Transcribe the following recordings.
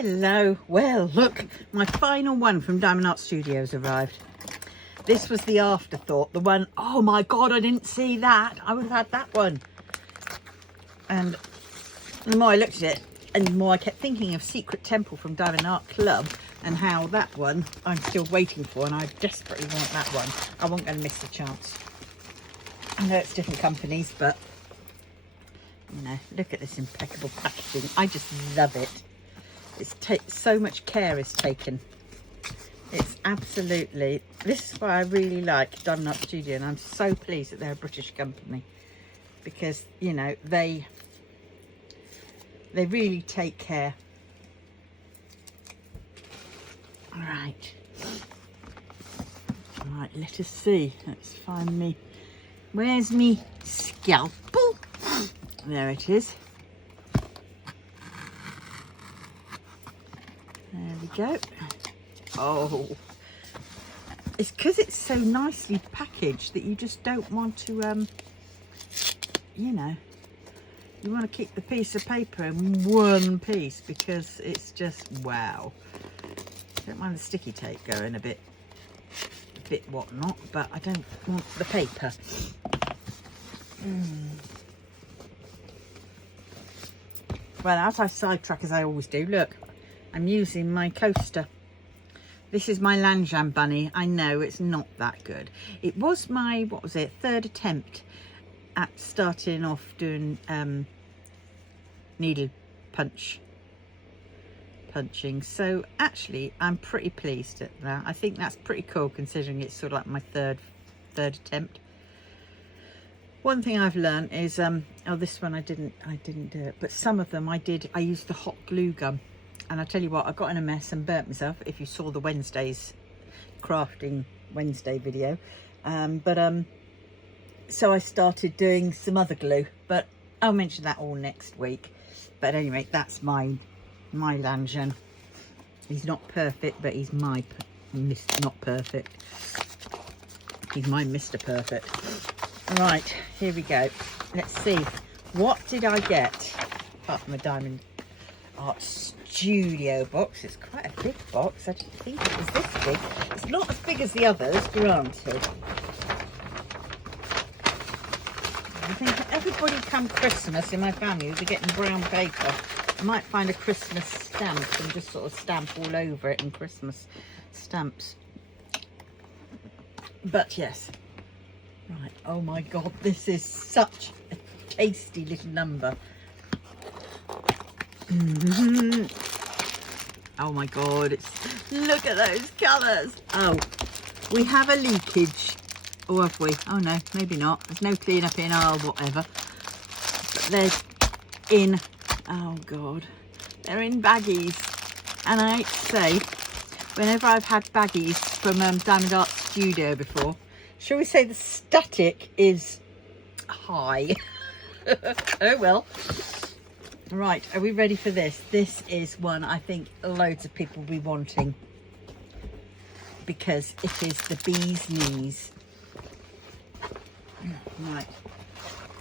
Hello. Well, look, my final one from Diamond Art Studios arrived. This was the afterthought, the one, oh my God, I didn't see that. I would have had that one. And the more I looked at it, and the more I kept thinking of Secret Temple from Diamond Art Club and how that one I'm still waiting for, and I desperately want that one. I wasn't going to miss the chance. I know it's different companies, but, you know, look at this impeccable packaging. I just love it. It's so much care is taken. It's absolutely, this is why I really like Diamond Art Studio, and I'm so pleased that they're a British company, because, you know, they really take care. All right, let us see. Let's find me. Where's me scalpel? There it is. There we go. Oh, it's because it's so nicely packaged that you just don't want to, you know, you want to keep the piece of paper in one piece because it's just wow. Don't mind the sticky tape going a bit whatnot, but I don't want the paper. Well, as I sidetrack as I always do, look, I'm using my coaster. This is my Lanjam bunny. I know it's not that good. It was my, what was it, third attempt at starting off doing needle punching. So actually, I'm pretty pleased at that. I think that's pretty cool considering it's sort of like my third attempt. One thing I've learned is, oh, this one I didn't do it, but some of them I did. I used the hot glue gun. And I tell you what, I got in a mess and burnt myself, if you saw the Wednesday's crafting Wednesday video. So I started doing some other glue, but I'll mention that all next week. But anyway, that's my Lanjan. He's not perfect, but he's my not perfect. He's my Mr. Perfect. Right, here we go. Let's see. What did I get? Apart from a Diamond Art Studio box. It's quite a big box. I didn't think it was this big. It's not as big as the others, granted. I think everybody come Christmas in my family will be getting brown paper. I might find a Christmas stamp and just sort of stamp all over it in Christmas stamps. But yes. Right. Oh my God, this is such a tasty little number. Oh my God, look at those colours. Oh, we have a leakage. Or have we? Oh no, maybe not. There's no clean up in our whatever. But there's in, oh God, they're in baggies. And I hate to say, whenever I've had baggies from Diamond Art Studio before, shall we say the static is high. Oh well. Right, are we ready for this? This is one I think loads of people will be wanting because it is the bee's knees. Right.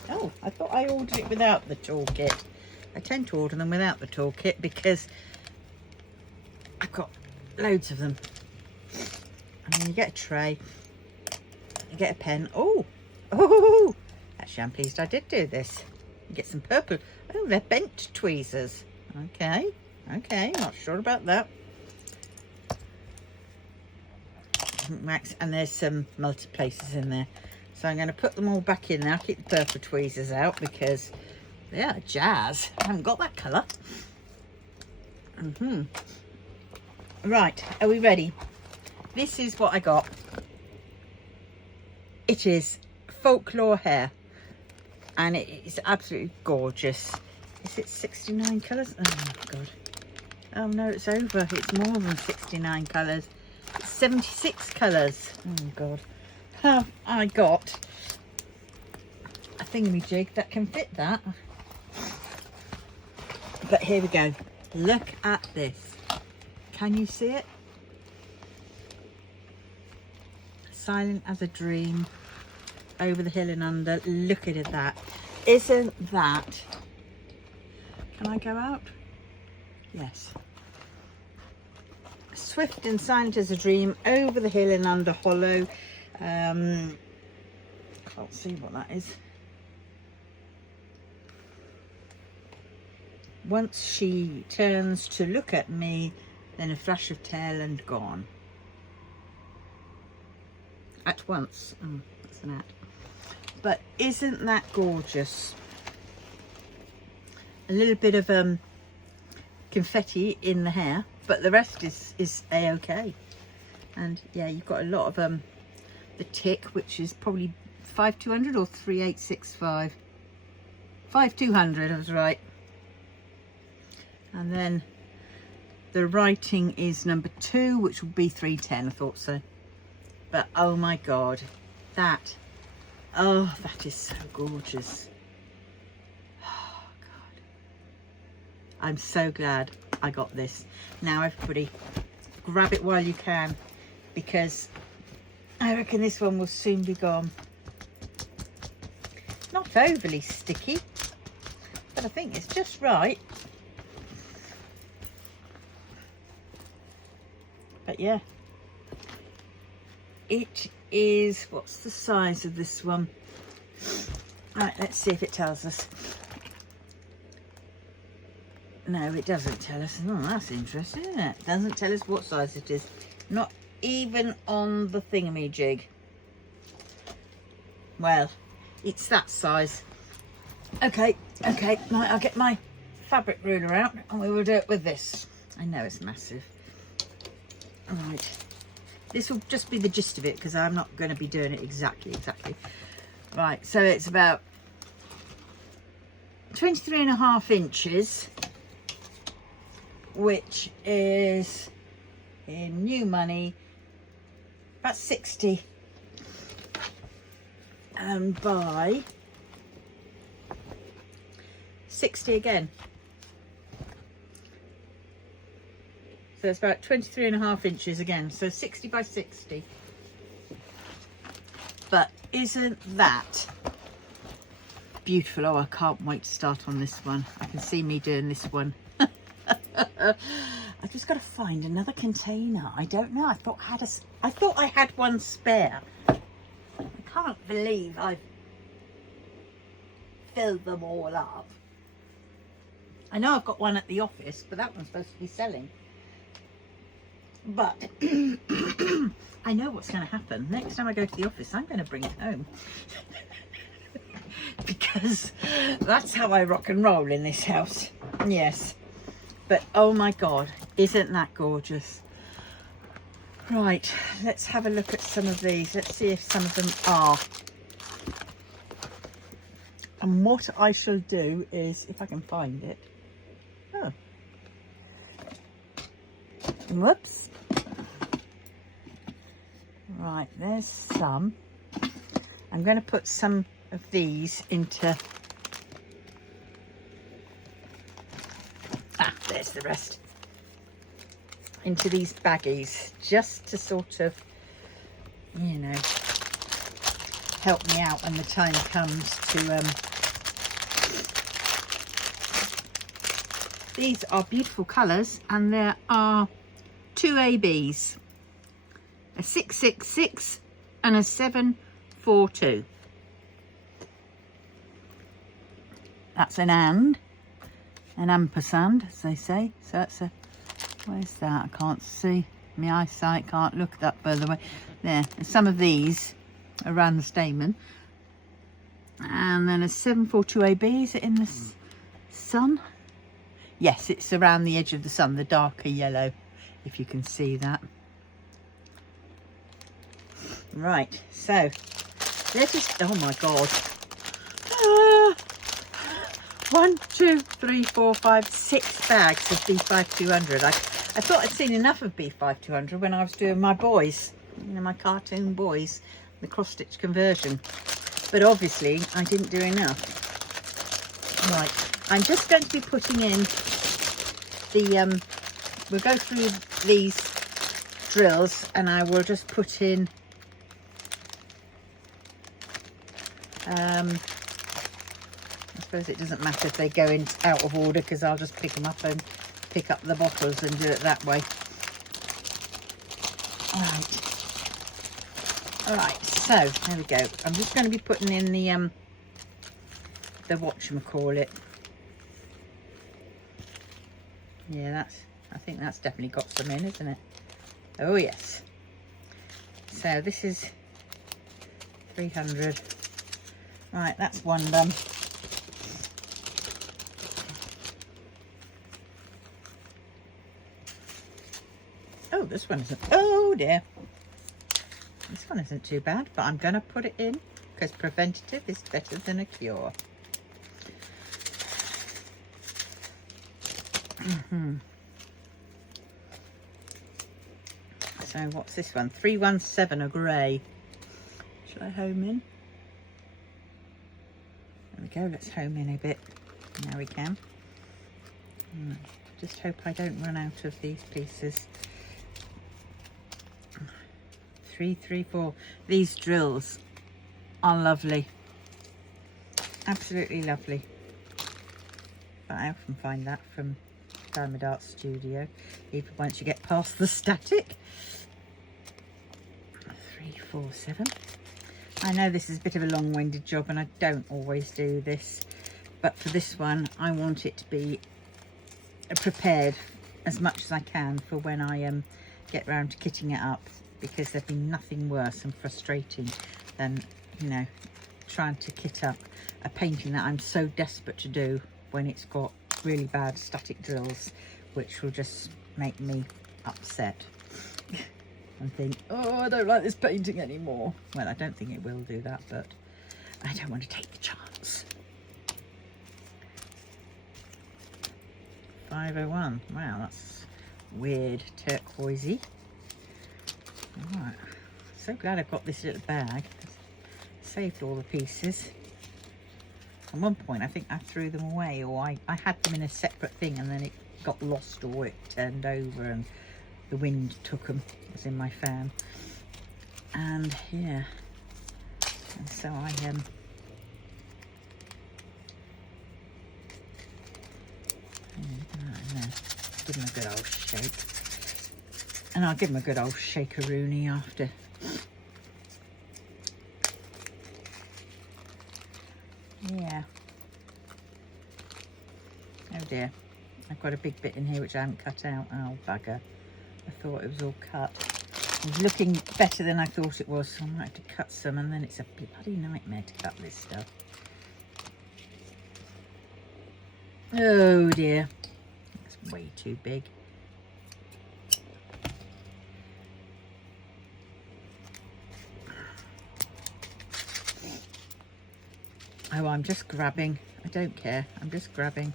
Oh, I thought I ordered it without the toolkit. I tend to order them without the toolkit because I've got loads of them. And then you get a tray, you get a pen. Oh, actually I'm pleased I did do this. You get some purple. Oh, they're bent tweezers. Okay, not sure about that. Max, and there's some multi-places in there. So I'm going to put them all back in there. I'll keep the purple tweezers out because they are jazz. I haven't got that colour. Right, are we ready? This is what I got. It is FolkLore Hare. And it is absolutely gorgeous. Is it 69 colours? Oh my God. Oh no, it's over. It's more than 69 colours. It's 76 colours. Oh God. Have I got a thingamajig that can fit that? But here we go. Look at this. Can you see it? Silent as a dream. Over the hill and under. Look at that. Isn't that... Can I go out? Yes. swift and silent as a dream, over the hill and under hollow. Can't see what that is. Once she turns to look at me, then a flash of tail and gone. At once. Oh, that's an at. But isn't that gorgeous? A little bit of confetti in the hair, but the rest is a-okay. And yeah, you've got a lot of the tick, which is probably 5200 or 3865. 5200, I was right. And then the writing is number 2, which will be 310. I thought so. But oh my god, that is so gorgeous. Oh god, I'm so glad I got this. Now everybody grab it while you can, because I reckon this one will soon be gone. Not overly sticky, but I think it's just right. But yeah, it is, what's the size of this one? Right, let's see if it tells us. No, it doesn't tell us. Oh, that's interesting, isn't it? It doesn't tell us what size it is. Not even on the thingamajig. Well, it's that size. Okay, right, I'll get my fabric ruler out and we will do it with this. I know it's massive. Right, this will just be the gist of it, because I'm not going to be doing it exactly. Right, so it's about 23.5 inches, which is, in new money, about 60, and by 60 again. So it's about 23.5 inches again, so 60 by 60. But isn't that beautiful? Oh, I can't wait to start on this one. I can see me doing this one. I've just got to find another container. I don't know. I thought I had one spare. I can't believe I've filled them all up. I know I've got one at the office, but that one's supposed to be selling. But I know what's going to happen. Next time I go to the office, I'm going to bring it home. Because that's how I rock and roll in this house. Yes. But oh my god, isn't that gorgeous? Right, let's have a look at some of these. Let's see if some of them are. And what I shall do is, if I can find it. Oh. Whoops. Right, there's some. I'm going to put some of these into... there's the rest. Into these baggies, just to sort of, you know, help me out when the time comes to... These are beautiful colours, and there are 2 ABs. A 666 and a 742. That's an ampersand, as they say. So that's a, where's that? I can't see. My eyesight can't look that further away. There, there's some of these around the stamen. And then a 742 AB, is it in the sun? Yes, it's around the edge of the sun, the darker yellow, if you can see that. Right, so let us, oh my god. 1, 2, 3, 4, 5, 6 bags of B5200. I thought I'd seen enough of B5200 when I was doing my boys, you know, my cartoon boys, the cross-stitch conversion. But obviously I didn't do enough. Right, I'm just going to be putting in the, we'll go through these drills and I will just put in I suppose it doesn't matter if they go in out of order, because I'll just pick them up and pick up the bottles and do it that way. All right, so there we go. I'm just going to be putting in the whatchamacallit. Yeah, I think that's definitely got some in, isn't it? Oh yes. So this is 300. Right, that's one done. Oh, this one isn't. Oh dear. This one isn't too bad, but I'm going to put it in because preventative is better than a cure. So what's this one? 317, a grey. Shall I home in? There we go, let's home in a bit. Now we can. Just hope I don't run out of these pieces. 334. These drills are lovely. Absolutely lovely. But I often find that from Diamond Art Studio, even once you get past the static. 347. I know this is a bit of a long-winded job and I don't always do this, but for this one I want it to be prepared as much as I can for when I get round to kitting it up, because there'd be nothing worse and frustrating than, you know, trying to kit up a painting that I'm so desperate to do when it's got really bad static drills, which will just make me upset and think, oh, I don't like this painting anymore. Well, I don't think it will do that, but I don't want to take the chance. 501. Wow, that's weird turquoisey. Right, so glad I've got this little bag. Saved all the pieces. At one point I think I threw them away, or I had them in a separate thing and then it got lost or it turned over and the wind took them, as in my fan. And yeah, and so I give them a good old shake. And I'll give them a good old shakeroonie after. Yeah. Oh dear. I've got a big bit in here which I haven't cut out. Oh bugger. I thought it was all cut. It was looking better than I thought it was, so I might have to cut some, and then it's a bloody nightmare to cut this stuff. Oh dear. That's way too big. Oh, I'm just grabbing. I don't care. I'm just grabbing.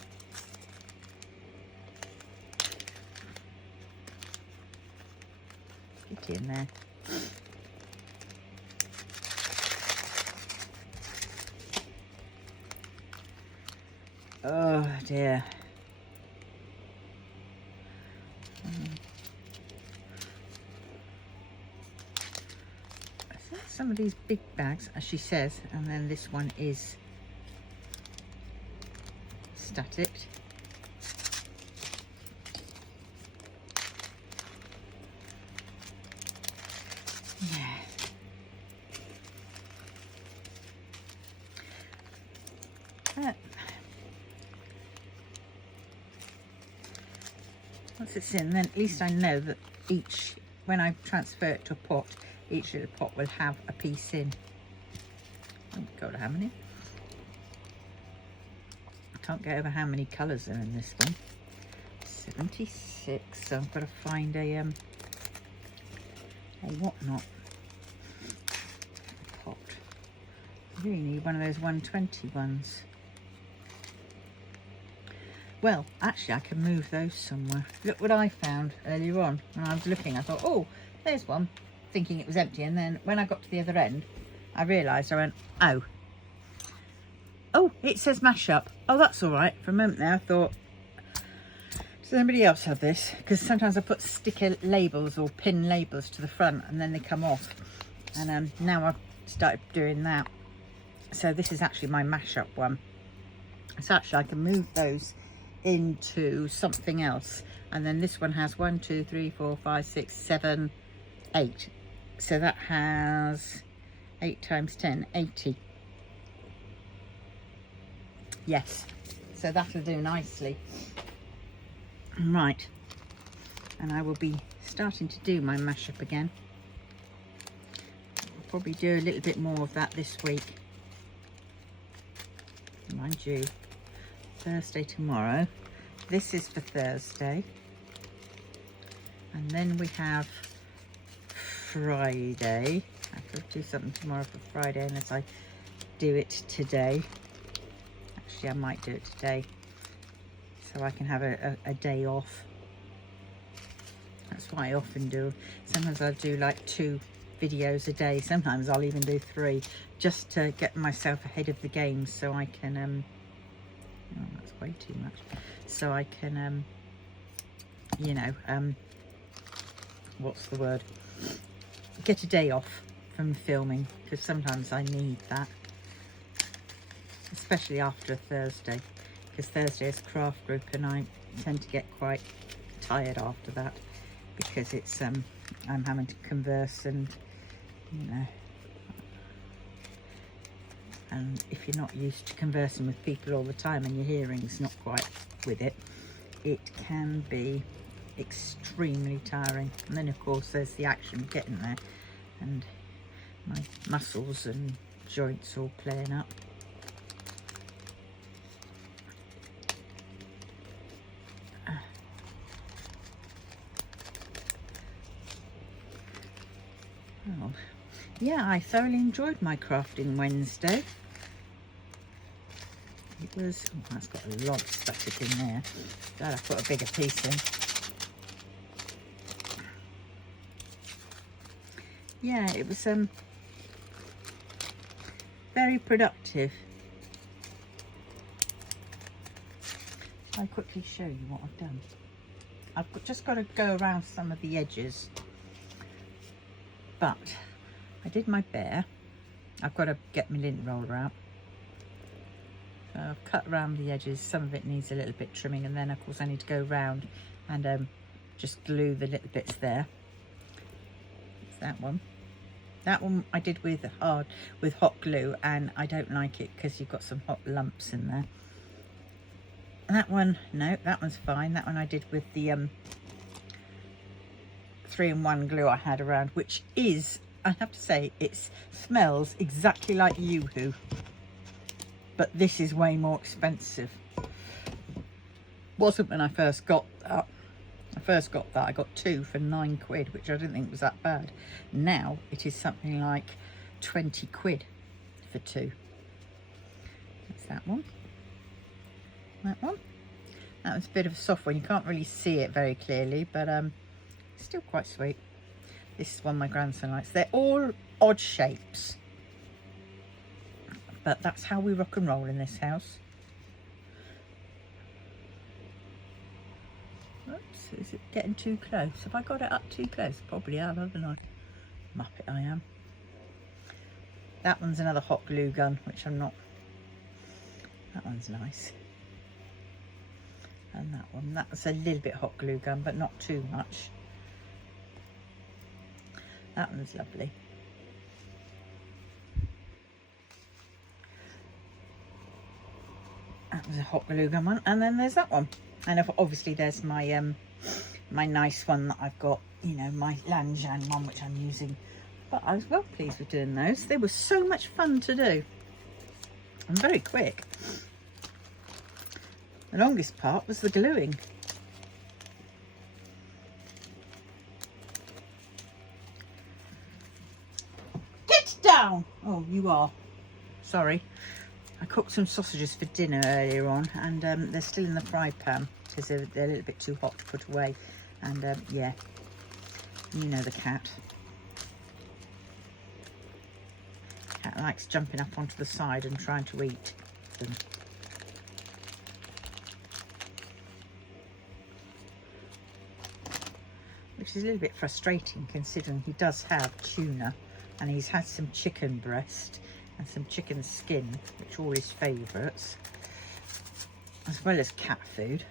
Get in there. Oh dear. Some of these big bags, as she says, and then this one is static. Yeah. Once it's in, then at least I know that each, when I transfer it to a pot, each little pot will have a piece in. Oh God, how many? I can't get over how many colours are in this one. 76. So I've got to find a whatnot pot. I really need one of those 120 ones. Well, actually, I can move those somewhere. Look what I found earlier on when I was looking. I thought, oh, there's one, thinking it was empty. And then when I got to the other end, I realised, I went, oh. Oh, it says mash up. Oh, that's all right. For a moment there, I thought, does anybody else have this? Because sometimes I put sticker labels or pin labels to the front and then they come off. And now I've started doing that. So this is actually my mash up one. So actually I can move those into something else, and then this one has 1 2 3 4 5 6 7 8. So that has 8 times 10, 80. Yes, so that'll do nicely. Right, and I will be starting to do my mashup again. I'll probably do a little bit more of that this week. Mind you, Thursday tomorrow. This is for Thursday. And then we have Friday. I could do something tomorrow for Friday unless I do it today. Actually, I might do it today so I can have a day off. That's what I often do. Sometimes I'll do like 2 videos a day. Sometimes I'll even do 3 just to get myself ahead of the game so I can, oh, that's way too much. So I can, you know, what's the word? Get a day off from filming, because sometimes I need that, especially after a Thursday, because Thursday is craft group and I tend to get quite tired after that because it's I'm having to converse and, you know, and if you're not used to conversing with people all the time and your hearing's not quite with it, it can be extremely tiring. And then of course there's the action of getting there and my muscles and joints all playing up. Oh, yeah, I thoroughly enjoyed my crafting Wednesday. It was, oh, that's got a lot of static in there. Glad I put a bigger piece in. Yeah, it was very productive. I'll quickly show you what I've done. Just got to go around some of the edges, but I did my bear. I've got to get my lint roller out. So I've cut around the edges. Some of it needs a little bit trimming, and then of course I need to go round and just glue the little bits there. It's that one. That one I did with hot glue, and I don't like it because you've got some hot lumps in there. And that one, no, that one's fine. That one I did with the 3-in-1 glue I had around, which is, I have to say, it smells exactly like Yoo-Hoo, but this is way more expensive. Wasn't when I first got that. I got 2 for 9 quid, which I didn't think was that bad. Now it is something like 20 quid for 2. That's that one. That one. That was a bit of a soft one. You can't really see it very clearly, but still quite sweet. This is one my grandson likes. They're all odd shapes, but that's how we rock and roll in this house. Oops, is it getting too close? Have I got it up too close? Probably have, haven't I? Muppet I am. That one's another hot glue gun, which I'm not. That one's nice. And that one, that's a little bit hot glue gun, but not too much. That one's lovely. That was a hot glue gun one, and then there's that one. And obviously there's my my nice one that I've got, you know, my Lanjan one, which I'm using. But I was well pleased with doing those. They were so much fun to do and very quick. The longest part was the gluing. Get down! Oh, you are. Sorry. I cooked some sausages for dinner earlier on, and they're still in the fry pan because they're a little bit too hot to put away. And yeah, you know the cat. Cat likes jumping up onto the side and trying to eat them. Which is a little bit frustrating considering he does have tuna and he's had some chicken breast and some chicken skin, which are all his favourites, as well as cat food.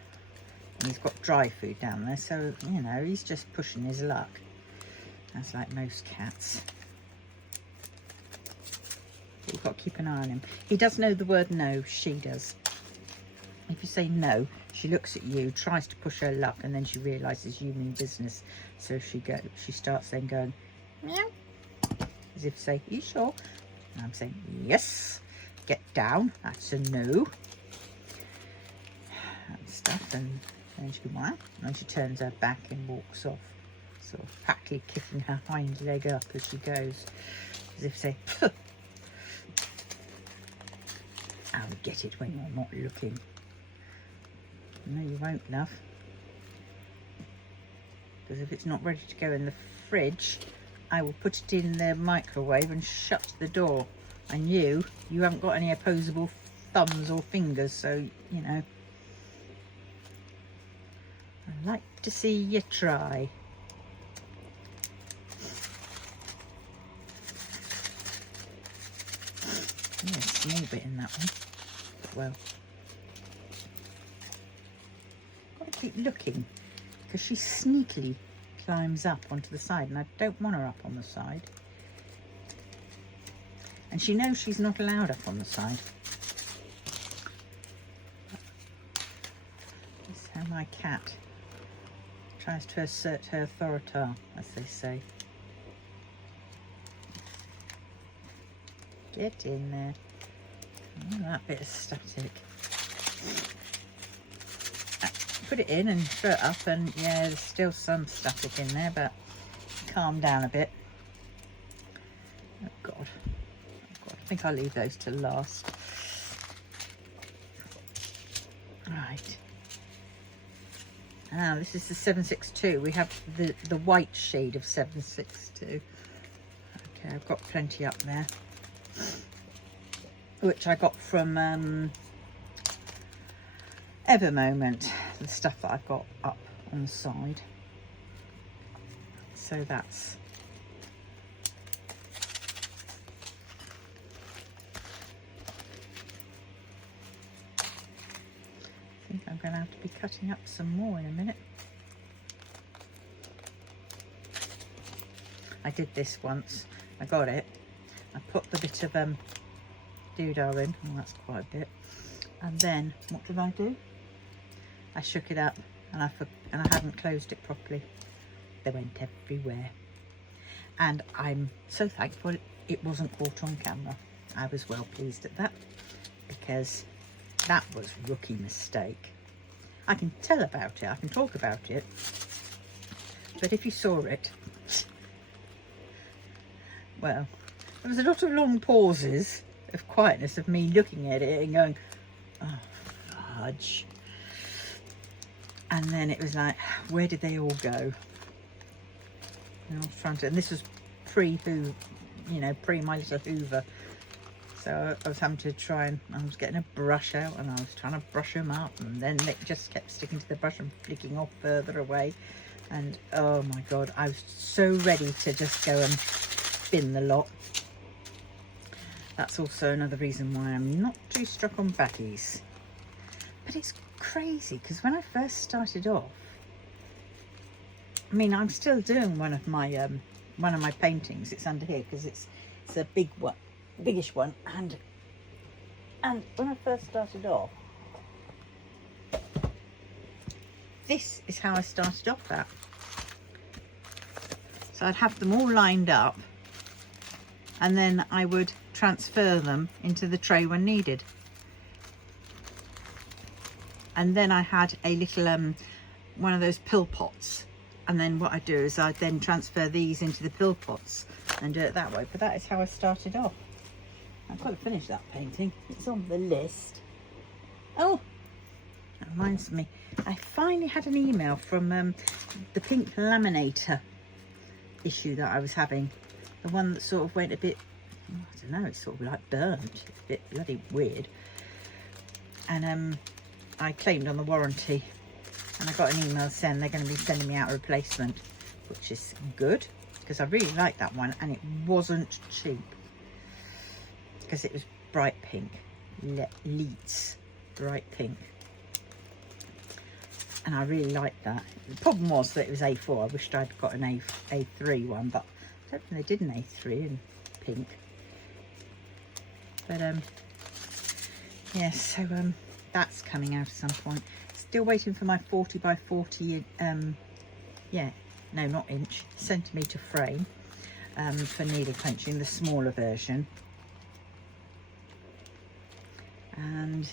And he's got dry food down there, so, you know, he's just pushing his luck. That's like most cats. But you've got to keep an eye on him. He does know the word no, she does. If you say no, she looks at you, tries to push her luck, and then she realises you mean business. So she starts then going, meow, as if to say, are you sure? And I'm saying, yes, get down, that's a no. And stuff, and then she goes, wow. And then she turns her back and walks off, sort of practically kicking her hind leg up as she goes, as if to say, puh. I'll get it when you're not looking. No, you won't, love. Because if it's not ready to go in the fridge, I will put it in the microwave and shut the door. And you haven't got any opposable thumbs or fingers, so, you know. I'd like to see you try. Yeah, a small bit in that one. But well. Got to keep looking, because she sneakily climbs up onto the side, and I don't want her up on the side. And she knows she's not allowed up on the side. That's how my cat tries to assert her authority, as they say. Get in there. Oh, that bit of static. Put it in and throw it up, and yeah, there's still some static in there, but calm down a bit. Oh God. Oh God. I think I'll leave those to last. Right. Now this is the 762. We have the white shade of 762. Okay, I've got plenty up there, which I got from Evermoment, the stuff that I've got up on the side. So that's I think I'm going to have to be cutting up some more in a minute. I did this once. I got it. I put the bit of doodah in. Oh, that's quite a bit. And then what did I do? I shook it up, and I hadn't closed it properly. They went everywhere. And I'm so thankful it wasn't caught on camera. I was well pleased at that, because that was a rookie mistake. I can tell about it, I can talk about it, but if you saw it, well, there was a lot of long pauses of quietness of me looking at it and going, oh, fudge. And then it was like, where did they all go? And I was trying to, and this was pre-Hoover, you know, pre my little Hoover. So I was having to try, and I was getting a brush out, and I was trying to brush them up, and then it just kept sticking to the brush and flicking off further away. And oh my God, I was so ready to just go and bin the lot. That's also another reason why I'm not too struck on baggies. But it's crazy, because when I first started off, I mean, I'm still doing one of my paintings. It's under here because it's a big one, biggish one, and when I first started off, this is how I started off at. So I'd have them all lined up, and then I would transfer them into the tray when needed. And then I had a little one of those pill pots, and then what I do is I then transfer these into the pill pots and do it that way. But that is how I started off. I've got to finish that painting. It's on the list. Oh, that reminds me, I finally had an email from the pink laminator issue that I was having, the one that sort of went a bit, I don't know, it's sort of like burnt. It's a bit bloody weird. And I claimed on the warranty, and I got an email saying they're going to be sending me out a replacement, which is good, because I really like that one, and it wasn't cheap, because it was bright pink, Leeds bright pink. and I really liked that. The problem was that it was A4. I wished I'd got an A3 one, but I don't think they did an A3 in pink. But yes, so that's coming out at some point. Still waiting for my 40 by 40 yeah, no, not inch, centimetre frame for needle punching, the smaller version. And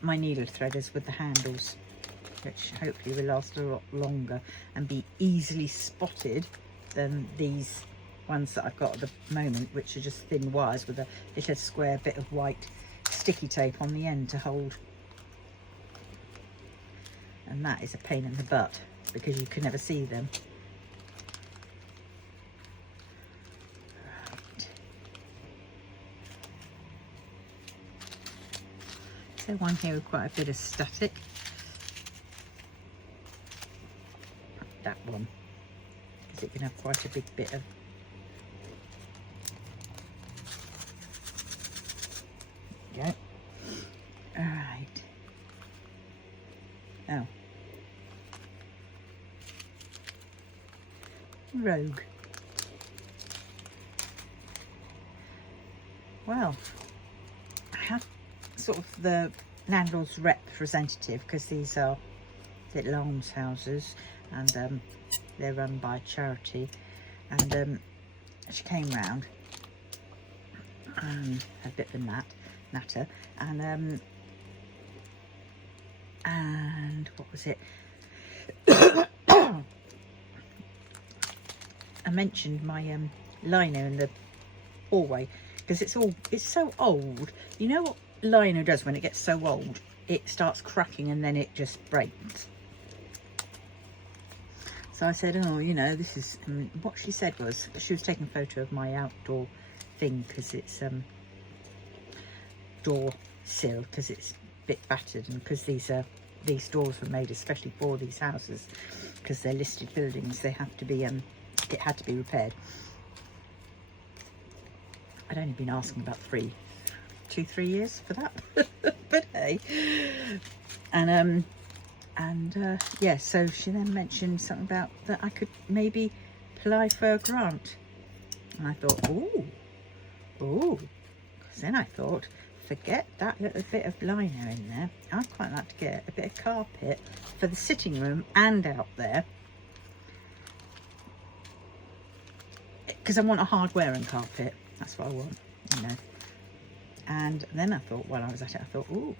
my needle threaders with the handles, which hopefully will last a lot longer and be easily spotted than these ones that I've got at the moment, which are just thin wires with a little square bit of white sticky tape on the end to hold. And that is a pain in the butt because you can never see them. Right. So one here with quite a bit of static. That one, because it can have quite a big bit of go. All right. Oh. Rogue. Well, I have sort of the landlord's representative, because these are little almshouses and they're run by charity, and she came round a bit of a natter, and what was it? I mentioned my lino in the hallway because it's so old. You know what lino does when it gets so old? It starts cracking and then it just breaks. So I said, oh, you know, this is what she said was she was taking a photo of my outdoor thing because it's door sill, because it's a bit battered, and because these doors were made especially for these houses because they're listed buildings. They have to be it had to be repaired. I'd only been asking about 3 years for that. But hey, and yeah, so she then mentioned something about that I could maybe apply for a grant, and I thought, oh, because then I thought, forget that little bit of lino in there. I'd quite like to get a bit of carpet for the sitting room and out there, because I want a hard wearing carpet. That's what I want, you know. And then I thought, while I was at it, I thought, oh,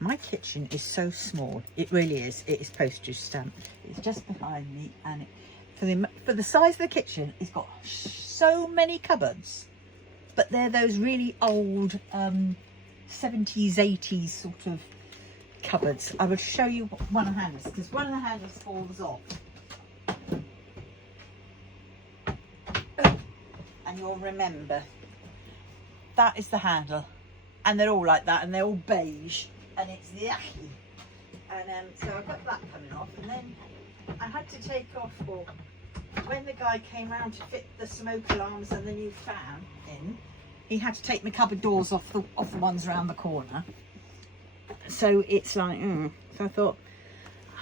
my kitchen is so small. It really is. It is postage stamp. It's just behind me, and for the size of the kitchen, it's got so many cupboards, but they're those really old 70s, 80s sort of cupboards. I will show you one of the handles, because one of the handles falls off. And you'll remember that is the handle, and they're all like that, and they're all beige, and it's yucky. And so I've got that coming off, and then I had to take off, or when the guy came round to fit the smoke alarms and the new fan in, he had to take my cupboard doors off the ones around the corner. So it's like, so I thought,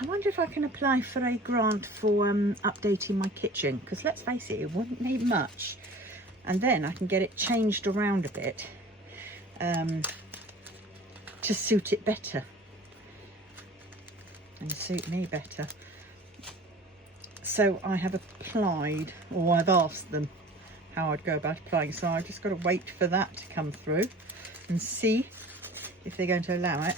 I wonder if I can apply for a grant for updating my kitchen, because let's face it, it wouldn't need much. And then I can get it changed around a bit to suit it better and suit me better. So I have applied, or I've asked them how I'd go about applying. So I've just got to wait for that to come through and see if they're going to allow it.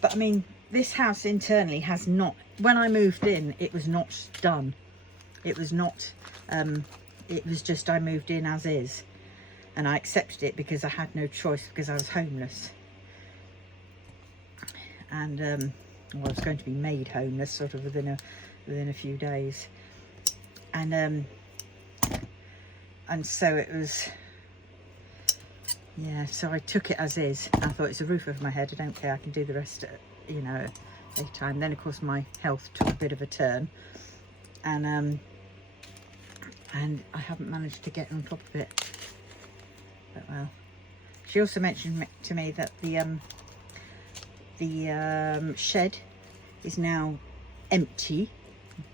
But I mean, this house internally has not, when I moved in, it was not done. It was not, it was just, I moved in as is, and I accepted it because I had no choice, because I was homeless. And well, I was going to be made homeless sort of within a few days. And so it was, yeah, so I took it as is. I thought, it's a roof over my head, I don't care, I can do the rest, you know, later time. Then of course my health took a bit of a turn, and I haven't managed to get on top of it. But well, she also mentioned to me that the shed is now empty,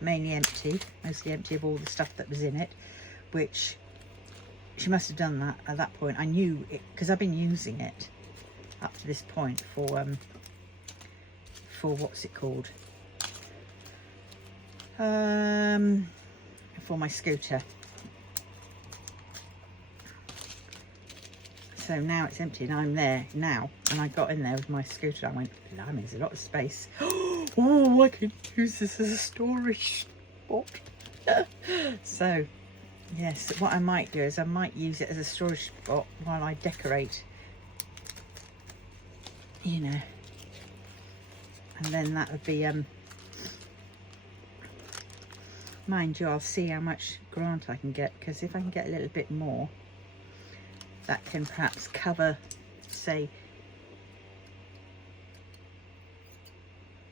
mainly empty, mostly empty of all the stuff that was in it, which she must have done that at that point. I knew it because I've been using it up to this point for what's it called, for my scooter. So now it's empty and I'm there now, and I got in there with my scooter. I went, blimey, there's a lot of space. Oh, I could use this as a storage spot. So yes, what I might do is I might use it as a storage spot while I decorate, you know, and then that would be mind you, I'll see how much grant I can get, because if I can get a little bit more, that can perhaps cover, say,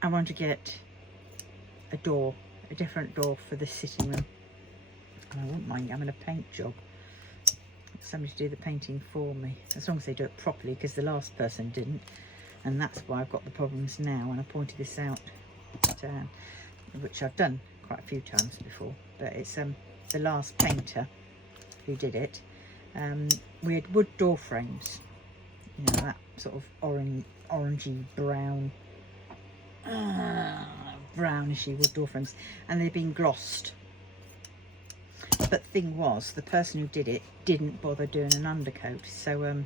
I want to get a door, a different door for the sitting room, and I wouldn't mind having a paint job, somebody to do the painting for me, as long as they do it properly, because the last person didn't, and that's why I've got the problems now. And I pointed this out, which I've done quite a few times before, but it's the last painter who did it. We had wood door frames, you know, that sort of orangey brown, brownishy wood door frames, and they'd been glossed. But the thing was, the person who did it didn't bother doing an undercoat, so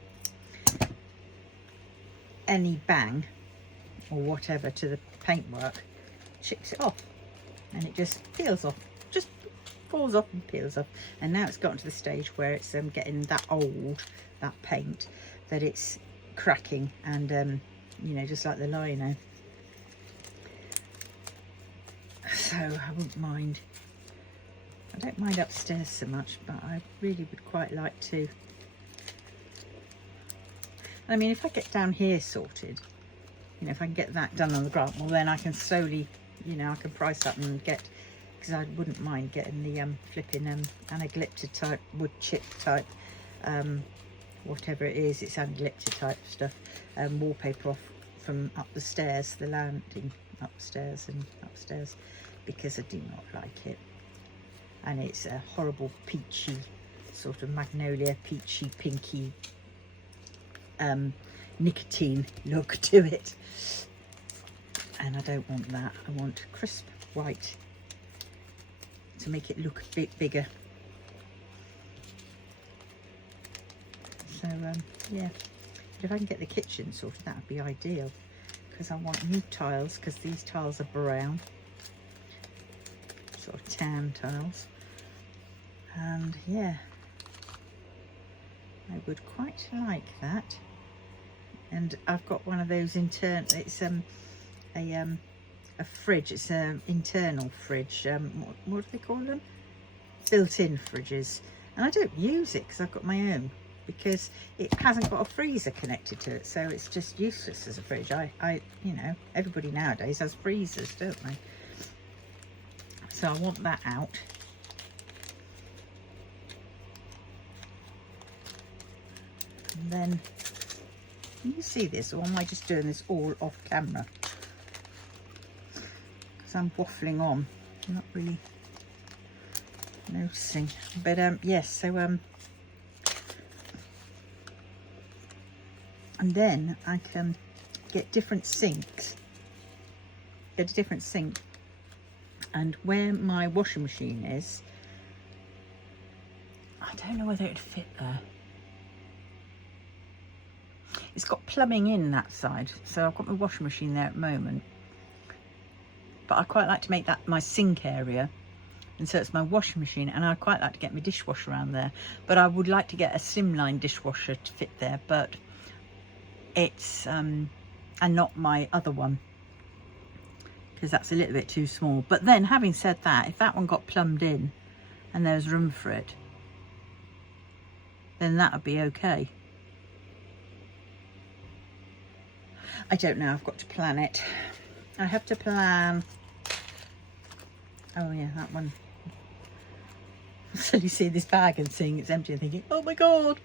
any bang or whatever to the paintwork chips it off, and it just peels off, just falls off and peels off. And now it's gotten to the stage where it's getting that old, that paint, that it's cracking, and you know, just like the lino. So I wouldn't mind, I don't mind upstairs so much, but I really would quite like to, I mean, if I get down here sorted, you know, if I can get that done on the grant, well then I can slowly, you know, I can price up and get, because I wouldn't mind getting the flipping anaglypta type, wood chip type, whatever it is, it's anaglypta type stuff, wallpaper off from up the stairs, the landing upstairs and upstairs, because I do not like it. And it's a horrible peachy, sort of magnolia, peachy, pinky, nicotine look to it. And I don't want that. I want crisp white to make it look a bit bigger. So yeah, but if I can get the kitchen sorted, that would be ideal, because I want new tiles, because these tiles are brown, sort of tan tiles, and yeah, I would quite like that. And I've got one of those internal, it's a fridge, it's an internal fridge, what do they call them? Built-in fridges. And I don't use it because I've got my own, because it hasn't got a freezer connected to it, so it's just useless as a fridge. I you know, everybody nowadays has freezers, don't they? So I want that out. And then, can you see this, or am I just doing this all off camera? Because I'm waffling on, I'm not really noticing. But yes, so and then I can get different sinks, get a different sink, and where my washing machine is, I don't know whether it'd fit there. It's got plumbing in that side, so I've got my washing machine there at the moment, but I quite like to make that my sink area, and so it's my washing machine, and I quite like to get my dishwasher around there, but I would like to get a slimline dishwasher to fit there, but it's and not my other one, because that's a little bit too small. But then, having said that, if that one got plumbed in and there's room for it, then that would be okay. I don't know, I've got to plan it. I have to plan. Oh yeah, that one. So you see this bag and seeing it's empty and thinking, oh my god,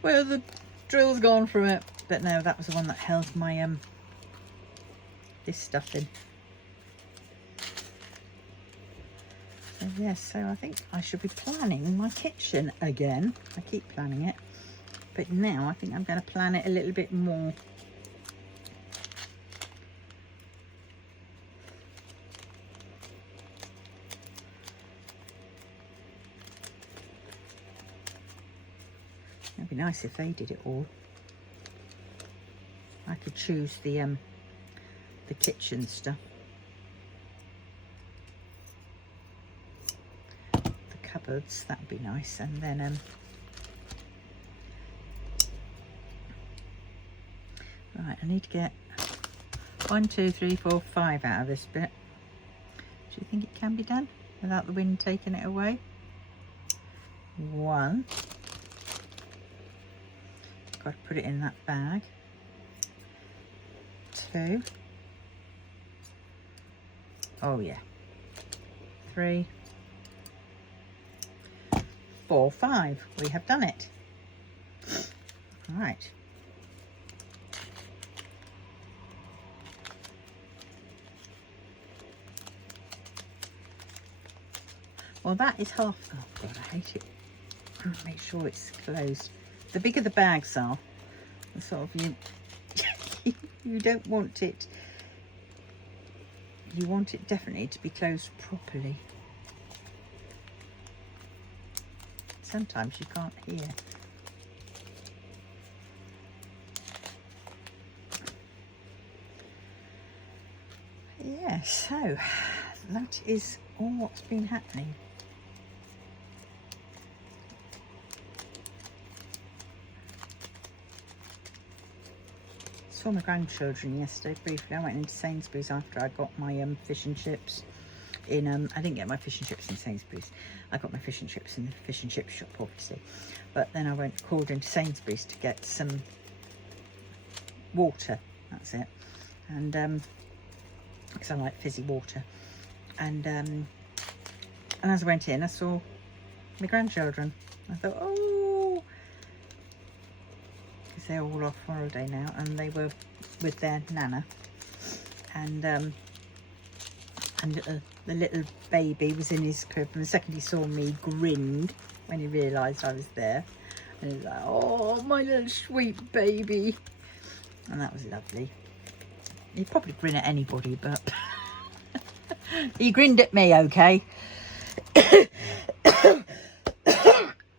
where are the drills gone from it? But no, that was the one that held my this stuff in. So yes, so I think I should be planning my kitchen again. I keep planning it, but now I think I'm going to plan it a little bit more. It'd be nice if they did it all. I could choose the kitchen stuff. The cupboards, that'd be nice. And then right, I need to get 1, 2, 3, 4, 5 out of this bit. Do you think it can be done without the wind taking it away? 1. Got to put it in that bag. 2. Oh yeah. 3, 4, 5. We have done it. Right. Well, that is half. Oh God, I hate it. Make sure it's closed. The bigger the bags are, the sort of you don't want it. You want it definitely to be closed properly. Sometimes you can't hear. Yeah, so that is all what's been happening. Saw my grandchildren yesterday briefly. I went into Sainsbury's after I got my fish and chips in I didn't get my fish and chips in Sainsbury's. I got my fish and chips in the fish and chip shop, obviously, but then I called into Sainsbury's to get some water. That's it. And because I like fizzy water, and as I went in, I saw my grandchildren. I thought, oh, because they're all off holiday now, and they were with their nana, and the little baby was in his crib, and the second he saw me, grinned when he realised I was there, and he was like, oh, my little sweet baby, and that was lovely. He'd probably grin at anybody, but he grinned at me, okay.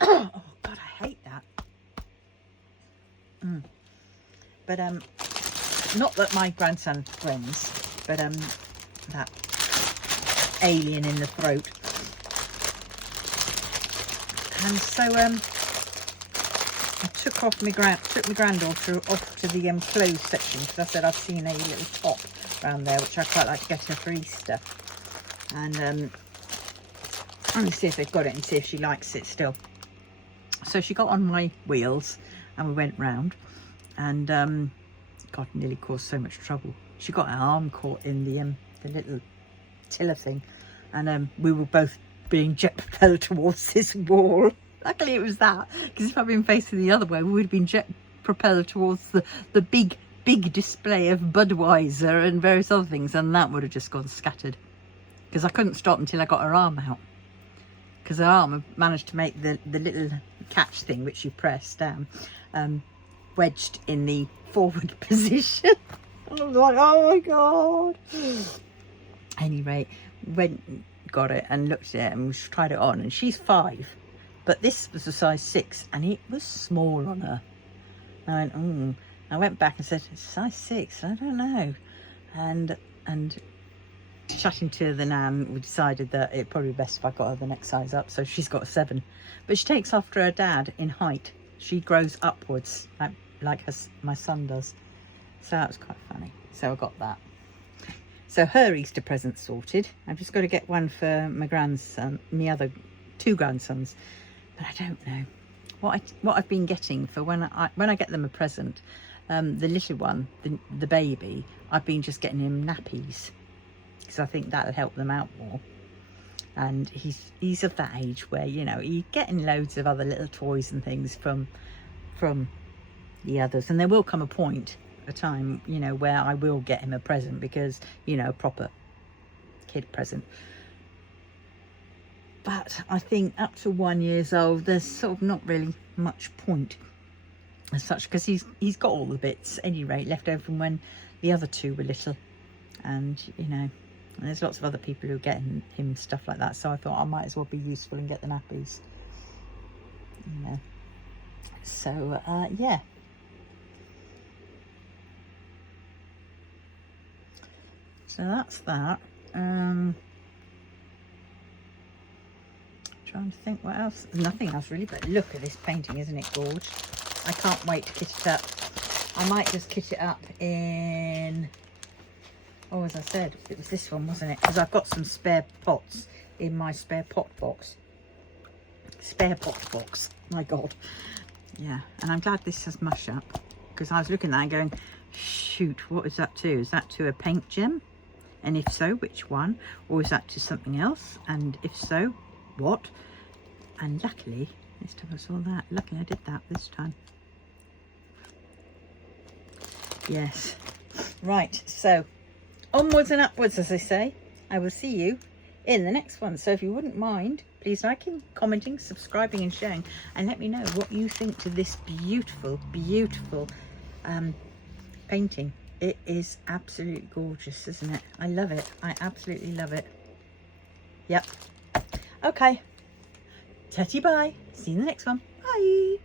Oh God, I hate that. But not that my grandson grins, but that alien in the throat. And so I took my granddaughter off to the clothes section, because I said I've seen a little top around there which I quite like to get her for Easter, and I'm going to see if they've got it and see if she likes it still. So she got on my wheels and we went round, and God, nearly caused so much trouble. She got her arm caught in the little tiller thing, and we were both being jet propelled towards this wall. Luckily it was that, because if I'd been facing the other way, we would have been jet propelled towards the big display of Budweiser and various other things, and that would have just gone scattered, because I couldn't stop until I got her arm out, because her arm managed to make the little catch thing which you press down wedged in the forward position. I was like, oh my God. Anyway, got it and looked at it and tried it on, and she's 5, but this was a size 6 and it was small on her. I went, I went back and said, it's size 6, I don't know. And chatting to the nan, we decided that it'd probably be best if I got her the next size up, so she's got a 7. But she takes after her dad in height. She grows upwards like my son does. So that was quite funny. So I got that. So her Easter present sorted. I've just got to get one for my grandson, my other 2 grandsons. But I don't know what I've been getting for when I get them a present. The little one, the baby, I've been just getting him nappies, because I think that'll help them out more. And he's of that age where, you know, you're getting loads of other little toys and things from the others, and there will come a time, you know, where I will get him a present, because, you know, proper kid present. But I think up to 1 year old, there's sort of not really much point as such, because he's got all the bits, at any rate, left over from when the other two were little. And, you know, there's lots of other people who are getting him stuff like that. So I thought I might as well be useful and get the nappies. You know. So, yeah. So that's that. Trying to think what else. Nothing else really, but look at this painting, isn't it gorgeous? I can't wait to kit it up. I might just kit it up in, oh, as I said, it was this one, wasn't it? Because I've got some spare pots in my spare pot box. Spare pot box, my God. Yeah, and I'm glad this has mush up, because I was looking at that and going, shoot, what is that to? Is that to a paint gem? And if so, which one? Or is that to something else? And if so, what? And luckily, this time I saw that. Luckily I did that this time. Yes. Right, so onwards and upwards, as I say. I will see you in the next one. So if you wouldn't mind, please liking, commenting, subscribing and sharing, and let me know what you think to this beautiful, beautiful painting. It is absolutely gorgeous, isn't it? I love it. I absolutely love it. Yep. Okay. Tatty bye. See you in the next one. Bye.